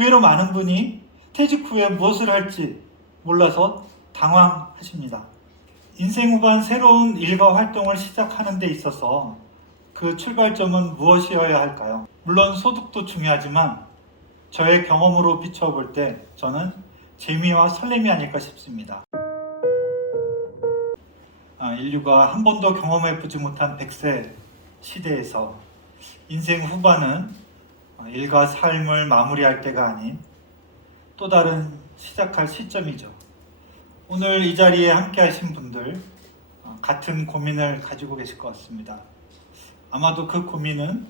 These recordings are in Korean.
의외로 많은 분이 퇴직 후에 무엇을 할지 몰라서 당황하십니다. 인생 후반 새로운 일과 활동을 시작하는 데 있어서 그 출발점은 무엇이어야 할까요? 물론 소득도 중요하지만 저의 경험으로 비춰볼 때 저는 재미와 설렘이 아닐까 싶습니다. 인류가 한 번도 경험해보지 못한 100세 시대에서 인생 후반은 일과 삶을 마무리할 때가 아닌 또 다른 시작할 시점이죠. 오늘 이 자리에 함께 하신 분들 같은 고민을 가지고 계실 것 같습니다. 아마도 그 고민은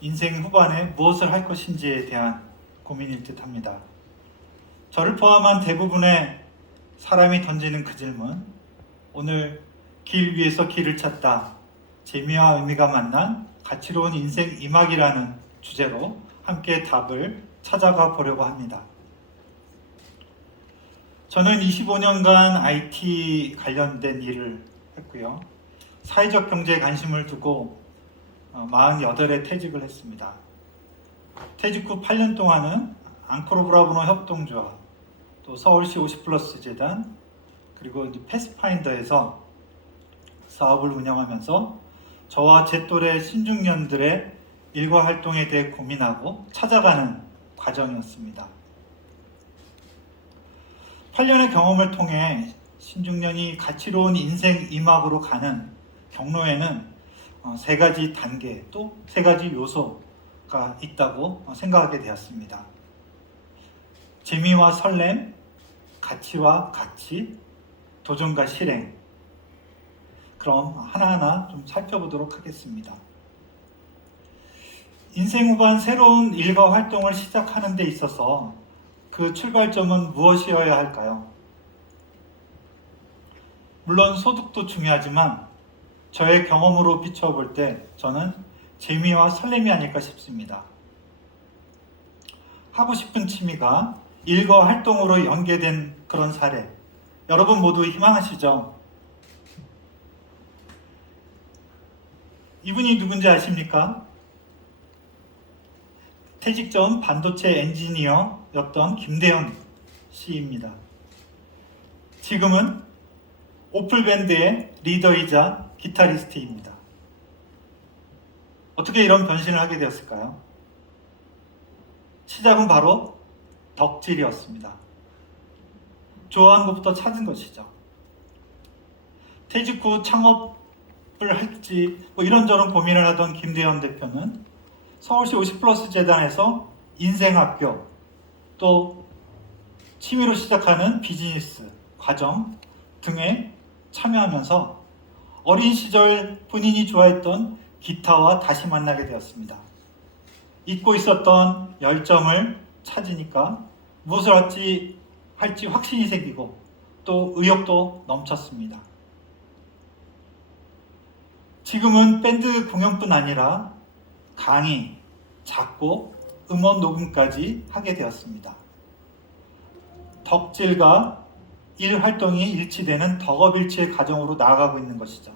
인생 후반에 무엇을 할 것인지에 대한 고민일 듯 합니다. 저를 포함한 대부분의 사람이 던지는 그 질문, 오늘 길 위에서 길을 찾다, 재미와 의미가 만난 가치로운 인생 이막이라는 주제로 함께 답을 찾아가 보려고 합니다. 저는 25년간 IT 관련된 일을 했고요. 사회적 경제에 관심을 두고 48에 퇴직을 했습니다. 퇴직 후 8년 동안은 앙코르브라보노 협동조합, 또 서울시 50플러스 재단, 그리고 패스파인더에서 사업을 운영하면서 저와 제 또래 신중년들의 일과 활동에 대해 고민하고 찾아가는 과정이었습니다. 8년의 경험을 통해 신중년이 가치로운 인생 이막으로 가는 경로에는 3가지 단계 또 3가지 요소가 있다고 생각하게 되었습니다. 재미와 설렘, 가치와 가치, 도전과 실행. 그럼 하나하나 좀 살펴보도록 하겠습니다. 인생 후반 새로운 일과 활동을 시작하는 데 있어서 그 출발점은 무엇이어야 할까요? 물론 소득도 중요하지만 저의 경험으로 비춰볼 때 저는 재미와 설렘이 아닐까 싶습니다. 하고 싶은 취미가 일과 활동으로 연계된 그런 사례, 여러분 모두 희망하시죠? 이분이 누군지 아십니까? 퇴직 전 반도체 엔지니어였던 김대현 씨입니다. 지금은 오플밴드의 리더이자 기타리스트입니다. 어떻게 이런 변신을 하게 되었을까요? 시작은 바로 덕질이었습니다. 좋아하는 것부터 찾은 것이죠. 퇴직 후 창업을 할지 이런저런 고민을 하던 김대현 대표는 서울시 50플러스 재단에서 인생학교, 또 취미로 시작하는 비즈니스 과정 등에 참여하면서 어린 시절 본인이 좋아했던 기타와 다시 만나게 되었습니다. 잊고 있었던 열정을 찾으니까 무엇을 할지 확신이 생기고 또 의욕도 넘쳤습니다. 지금은 밴드 공연뿐 아니라 강의, 작곡, 음원 녹음까지 하게 되었습니다. 덕질과 일 활동이 일치되는 덕업일치의 과정으로 나아가고 있는 것이죠.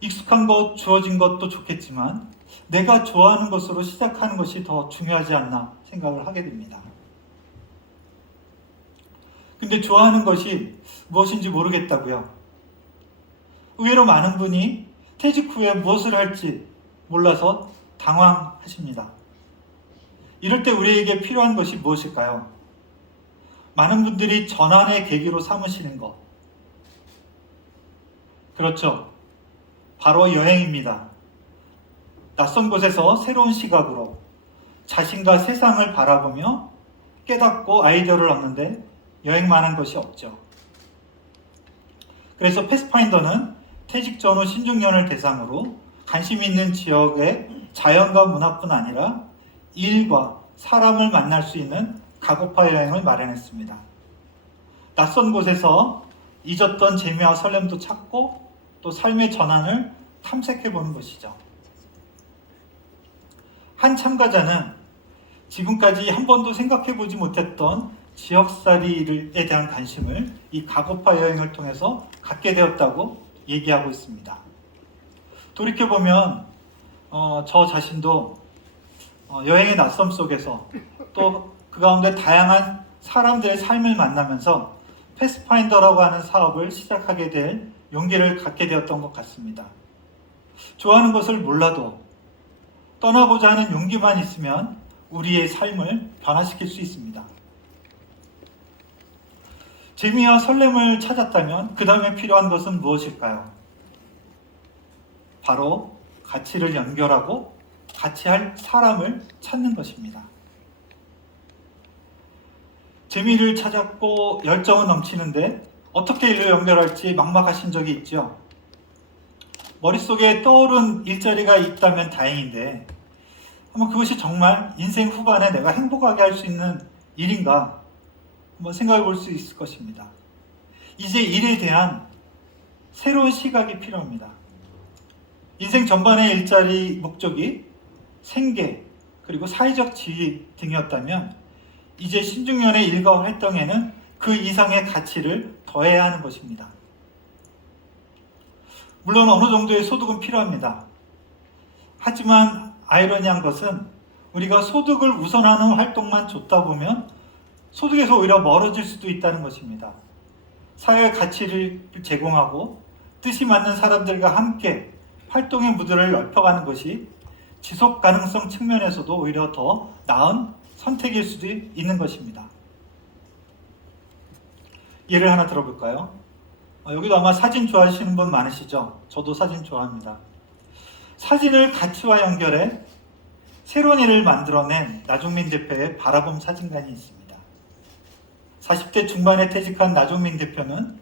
익숙한 것, 주어진 것도 좋겠지만 내가 좋아하는 것으로 시작하는 것이 더 중요하지 않나 생각을 하게 됩니다. 근데 좋아하는 것이 무엇인지 모르겠다고요. 의외로 많은 분이 퇴직 후에 무엇을 할지 몰라서 당황하십니다. 이럴 때 우리에게 필요한 것이 무엇일까요? 많은 분들이 전환의 계기로 삼으시는 것. 그렇죠. 바로 여행입니다. 낯선 곳에서 새로운 시각으로 자신과 세상을 바라보며 깨닫고 아이디어를 얻는데 여행만한 것이 없죠. 그래서 패스파인더는 퇴직 전후 신중년을 대상으로 관심 있는 지역의 자연과 문화뿐 아니라 일과 사람을 만날 수 있는 가고파 여행을 마련했습니다. 낯선 곳에서 잊었던 재미와 설렘도 찾고 또 삶의 전환을 탐색해보는 것이죠. 한 참가자는 지금까지 한 번도 생각해보지 못했던 지역살이에 대한 관심을 이 가고파 여행을 통해서 갖게 되었다고 얘기하고 있습니다. 돌이켜보면 저 자신도 여행의 낯섦 속에서 또 그 가운데 다양한 사람들의 삶을 만나면서 패스파인더라고 하는 사업을 시작하게 될 용기를 갖게 되었던 것 같습니다. 좋아하는 것을 몰라도 떠나고자 하는 용기만 있으면 우리의 삶을 변화시킬 수 있습니다. 재미와 설렘을 찾았다면 그 다음에 필요한 것은 무엇일까요? 바로 가치를 연결하고 같이 할 사람을 찾는 것입니다. 재미를 찾았고 열정은 넘치는데 어떻게 일을 연결할지 막막하신 적이 있죠. 머릿속에 떠오른 일자리가 있다면 다행인데 아마 그것이 정말 인생 후반에 내가 행복하게 할 수 있는 일인가 한번 생각해 볼 수 있을 것입니다. 이제 일에 대한 새로운 시각이 필요합니다. 인생 전반의 일자리 목적이 생계 그리고 사회적 지위 등이었다면 이제 신중년의 일과 활동에는 그 이상의 가치를 더해야 하는 것입니다. 물론 어느 정도의 소득은 필요합니다. 하지만 아이러니한 것은 우리가 소득을 우선하는 활동만 줬다 보면 소득에서 오히려 멀어질 수도 있다는 것입니다. 사회의 가치를 제공하고 뜻이 맞는 사람들과 함께 활동의 무드를 넓혀가는 것이 지속 가능성 측면에서도 오히려 더 나은 선택일 수도 있는 것입니다. 예를 하나 들어볼까요? 여기도 아마 사진 좋아하시는 분 많으시죠? 저도 사진 좋아합니다. 사진을 가치와 연결해 새로운 일을 만들어낸 나종민 대표의 바라봄 사진관이 있습니다. 40대 중반에 퇴직한 나종민 대표는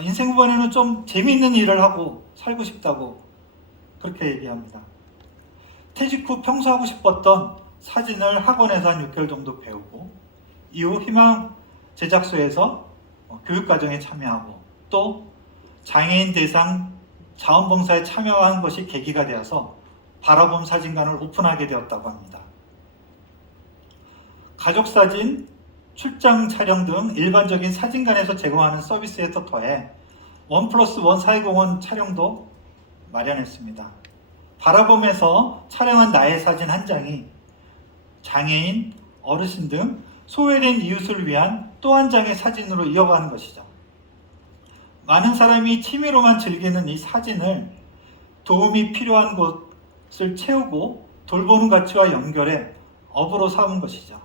인생 후반에는 좀 재미있는 일을 하고 살고 싶다고 그렇게 얘기합니다. 퇴직 후 평소 하고 싶었던 사진을 학원에서 한 6개월 정도 배우고 이후 희망 제작소에서 교육과정에 참여하고 또 장애인 대상 자원봉사에 참여한 것이 계기가 되어서 바라봄 사진관을 오픈하게 되었다고 합니다. 가족사진, 출장 촬영 등 일반적인 사진관에서 제공하는 서비스에 더해 1+1 사회공헌 촬영도 마련했습니다. 바라봄에서 촬영한 나의 사진 한 장이 장애인, 어르신 등 소외된 이웃을 위한 또 한 장의 사진으로 이어가는 것이죠. 많은 사람이 취미로만 즐기는 이 사진을 도움이 필요한 곳을 채우고 돌보는 가치와 연결해 업으로 삼은 것이죠.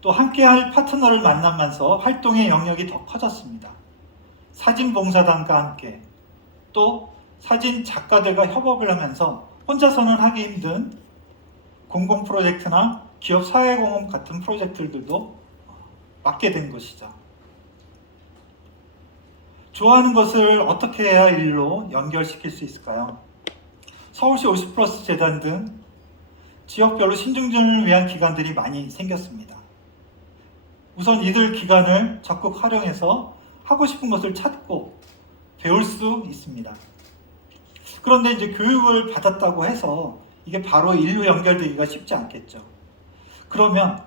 또 함께할 파트너를 만나면서 활동의 영역이 더 커졌습니다. 사진봉사단과 함께 또 사진 작가들과 협업을 하면서 혼자서는 하기 힘든 공공 프로젝트나 기업 사회공헌 같은 프로젝트들도 맡게 된 것이죠. 좋아하는 것을 어떻게 해야 일로 연결시킬 수 있을까요? 서울시 50+ 재단 등 지역별로 신중전을 위한 기관들이 많이 생겼습니다. 우선 이들 기관을 적극 활용해서 하고 싶은 것을 찾고 배울 수 있습니다. 그런데 이제 교육을 받았다고 해서 이게 바로 일로 연결되기가 쉽지 않겠죠. 그러면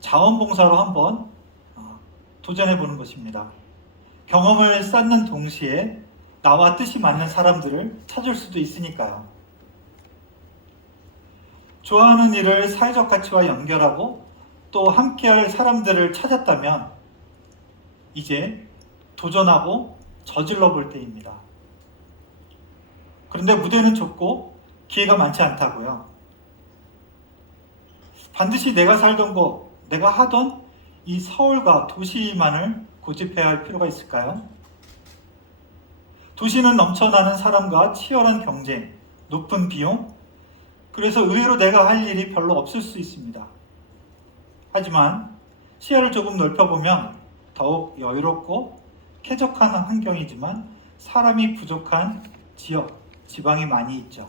자원봉사로 한번 도전해 보는 것입니다. 경험을 쌓는 동시에 나와 뜻이 맞는 사람들을 찾을 수도 있으니까요. 좋아하는 일을 사회적 가치와 연결하고 또 함께할 사람들을 찾았다면 이제 도전하고 저질러 볼 때입니다. 그런데 무대는 좁고 기회가 많지 않다고요. 반드시 내가 살던 곳, 내가 하던 이 서울과 도시만을 고집해야 할 필요가 있을까요? 도시는 넘쳐나는 사람과 치열한 경쟁, 높은 비용, 그래서 의외로 내가 할 일이 별로 없을 수 있습니다. 하지만 시야를 조금 넓혀보면 더욱 여유롭고 쾌적한 환경이지만 사람이 부족한 지역, 지방이 많이 있죠.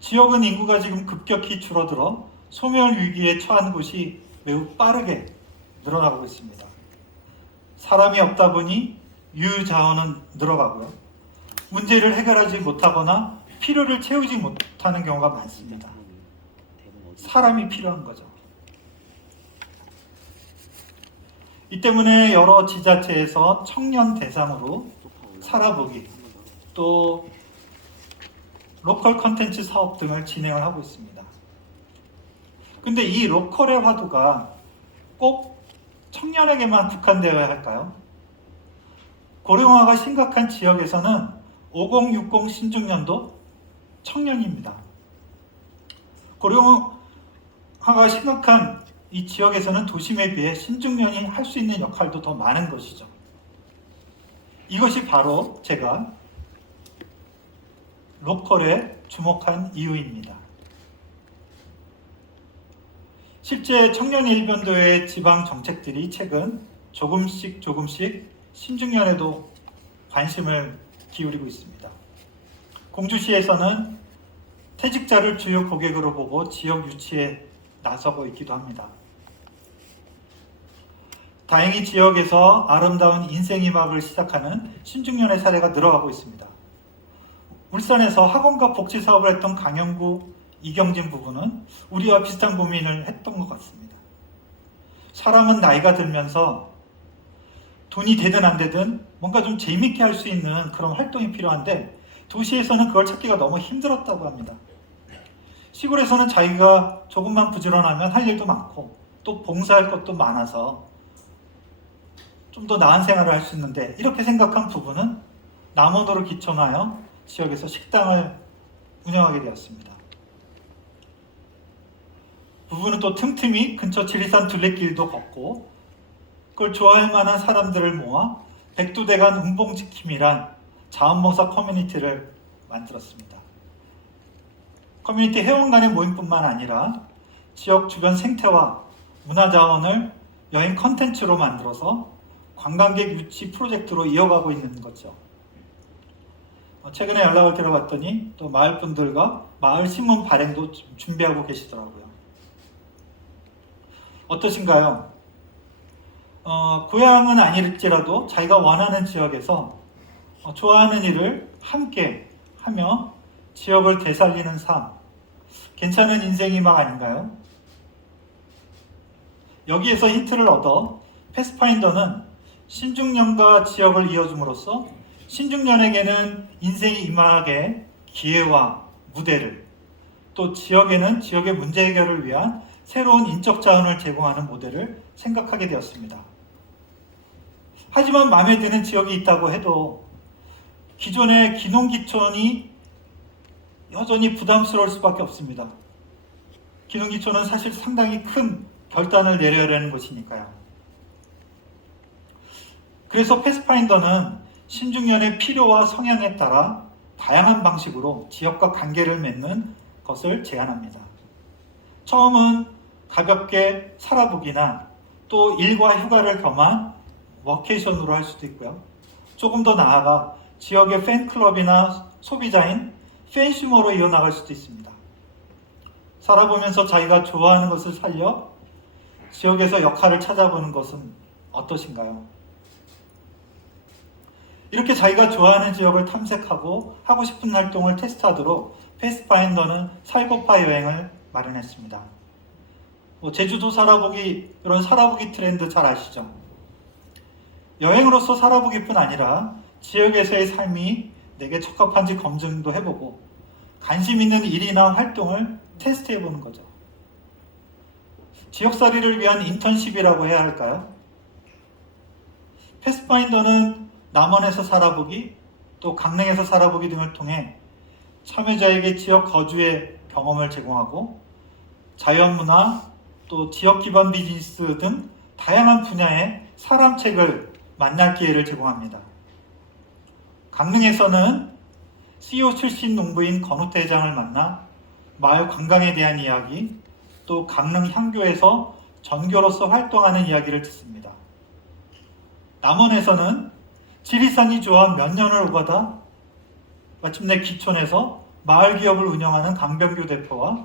지역은 인구가 지금 급격히 줄어들어 소멸 위기에 처한 곳이 매우 빠르게 늘어나고 있습니다. 사람이 없다 보니 유자원은 늘어가고요. 문제를 해결하지 못하거나 필요를 채우지 못하는 경우가 많습니다. 사람이 필요한 거죠. 이 때문에 여러 지자체에서 청년 대상으로 살아보기, 또 로컬 컨텐츠 사업 등을 진행을 하고 있습니다. 근데 이 로컬의 화두가 꼭 청년에게만 국한되어야 할까요? 고령화가 심각한 지역에서는 5060 신중년도 청년입니다. 고령화가 심각한 이 지역에서는 도심에 비해 신중년이 할 수 있는 역할도 더 많은 것이죠. 이것이 바로 제가 로컬에 주목한 이유입니다. 실제 청년 일변도의 지방 정책들이 최근 조금씩 신중년에도 관심을 기울이고 있습니다. 공주시에서는 퇴직자를 주요 고객으로 보고 지역 유치에 나서고 있기도 합니다. 다행히 지역에서 아름다운 인생이막을 시작하는 신중년의 사례가 늘어가고 있습니다. 울산에서 학원과 복지 사업을 했던 강영구, 이경진 부부는 우리와 비슷한 고민을 했던 것 같습니다. 사람은 나이가 들면서 돈이 되든 안 되든 뭔가 좀 재밌게 할 수 있는 그런 활동이 필요한데 도시에서는 그걸 찾기가 너무 힘들었다고 합니다. 시골에서는 자기가 조금만 부지런하면 할 일도 많고 또 봉사할 것도 많아서 좀 더 나은 생활을 할 수 있는데 이렇게 생각한 부부는 남원으로 기촌하여 지역에서 식당을 운영하게 되었습니다. 부부는 또 틈틈이 근처 지리산 둘레길도 걷고 그걸 좋아할 만한 사람들을 모아 백두대간 운봉지킴이란 자원봉사 커뮤니티를 만들었습니다. 커뮤니티 회원 간의 모임뿐만 아니라 지역 주변 생태와 문화자원을 여행 컨텐츠로 만들어서 관광객 유치 프로젝트로 이어가고 있는 거죠. 최근에 연락을 드려봤더니 또 마을 분들과 마을 신문 발행도 준비하고 계시더라고요. 어떠신가요? 고향은 아닐지라도 자기가 원하는 지역에서 좋아하는 일을 함께 하며 지역을 되살리는 삶, 괜찮은 인생이 막 아닌가요? 여기에서 힌트를 얻어 패스파인더는 신중년과 지역을 이어줌으로써 신중년에게는 인생이 임하게 기회와 무대를, 또 지역에는 지역의 문제 해결을 위한 새로운 인적 자원을 제공하는 모델을 생각하게 되었습니다. 하지만 마음에 드는 지역이 있다고 해도 기존의 기농기촌이 여전히 부담스러울 수밖에 없습니다. 기농기촌은 사실 상당히 큰 결단을 내려야 하는 곳이니까요. 그래서 패스파인더는 신중년의 필요와 성향에 따라 다양한 방식으로 지역과 관계를 맺는 것을 제안합니다. 처음은 가볍게 살아보기나 또 일과 휴가를 겸한 워케이션으로 할 수도 있고요. 조금 더 나아가 지역의 팬클럽이나 소비자인 팬슈머로 이어나갈 수도 있습니다. 살아보면서 자기가 좋아하는 것을 살려 지역에서 역할을 찾아보는 것은 어떠신가요? 이렇게 자기가 좋아하는 지역을 탐색하고 하고 싶은 활동을 테스트하도록 패스파인더는 살고파 여행을 마련했습니다. 제주도 살아보기, 이런 살아보기 트렌드 잘 아시죠? 여행으로서 살아보기뿐 아니라 지역에서의 삶이 내게 적합한지 검증도 해보고 관심 있는 일이나 활동을 테스트해보는 거죠. 지역살이를 위한 인턴십이라고 해야 할까요? 패스파인더는 남원에서 살아보기, 또 강릉에서 살아보기 등을 통해 참여자에게 지역 거주의 경험을 제공하고 자연문화, 또 지역 기반 비즈니스 등 다양한 분야의 사람책을 만날 기회를 제공합니다. 강릉에서는 CEO 출신 농부인 건우태 회장을 만나 마을 관광에 대한 이야기, 또 강릉 향교에서 전교로서 활동하는 이야기를 듣습니다. 남원에서는 지리산이 좋아 몇 년을 오가다 마침내 기촌에서 마을 기업을 운영하는 강병규 대표와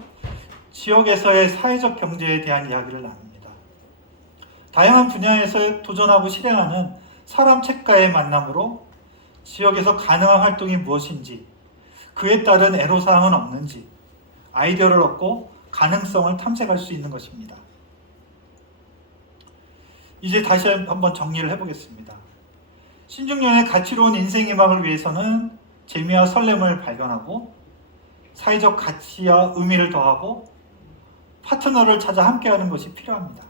지역에서의 사회적 경제에 대한 이야기를 나눕니다. 다양한 분야에서 도전하고 실행하는 사람 책과의 만남으로 지역에서 가능한 활동이 무엇인지, 그에 따른 애로사항은 없는지 아이디어를 얻고 가능성을 탐색할 수 있는 것입니다. 이제 다시 한번 정리를 해보겠습니다. 신중년의 가치로운 인생의막을 위해서는 재미와 설렘을 발견하고 사회적 가치와 의미를 더하고 파트너를 찾아 함께하는 것이 필요합니다.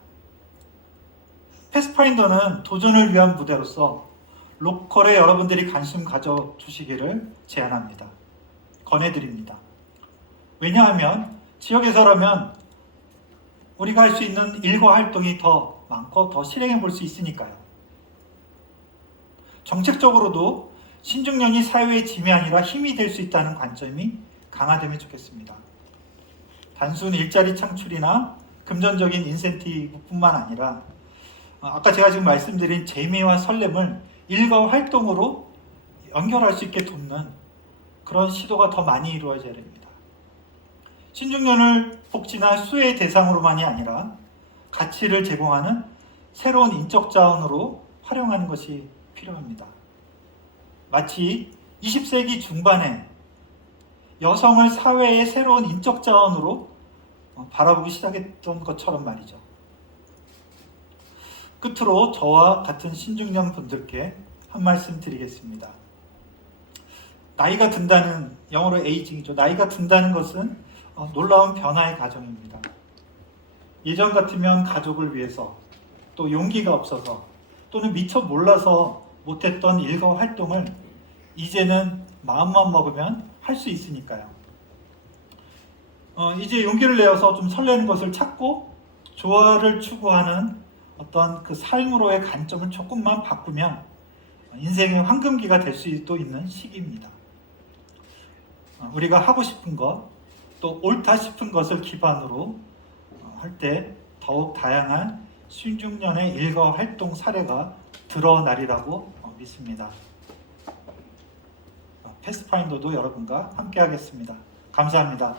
패스파인더는 도전을 위한 무대로서 로컬에 여러분들이 관심 가져주시기를 제안합니다. 권해드립니다. 왜냐하면 지역에서라면 우리가 할 수 있는 일과 활동이 더 많고 더 실행해 볼 수 있으니까요. 정책적으로도 신중년이 사회의 짐이 아니라 힘이 될 수 있다는 관점이 강화되면 좋겠습니다. 단순 일자리 창출이나 금전적인 인센티브뿐만 아니라 아까 제가 지금 말씀드린 재미와 설렘을 일과 활동으로 연결할 수 있게 돕는 그런 시도가 더 많이 이루어져야 됩니다. 신중년을 복지나 수혜의 대상으로만이 아니라 가치를 제공하는 새로운 인적 자원으로 활용하는 것이 필요합니다. 마치 20세기 중반에 여성을 사회의 새로운 인적 자원으로 바라보기 시작했던 것처럼 말이죠. 끝으로 저와 같은 신중년 분들께 한 말씀 드리겠습니다. 나이가 든다는, 영어로 에이징이죠. 나이가 든다는 것은 놀라운 변화의 과정입니다. 예전 같으면 가족을 위해서, 또 용기가 없어서, 또는 미처 몰라서 못했던 일과 활동을 이제는 마음만 먹으면 할 수 있으니까요. 이제 용기를 내어서 좀 설레는 것을 찾고 조화를 추구하는 어떤 그 삶으로의 관점을 조금만 바꾸면 인생의 황금기가 될 수도 있는 시기입니다. 우리가 하고 싶은 것, 또 옳다 싶은 것을 기반으로 할 때 더욱 다양한 신중년의 일과 활동 사례가 드러나리라고 믿습니다. 패스파인더도 여러분과 함께 하겠습니다. 감사합니다.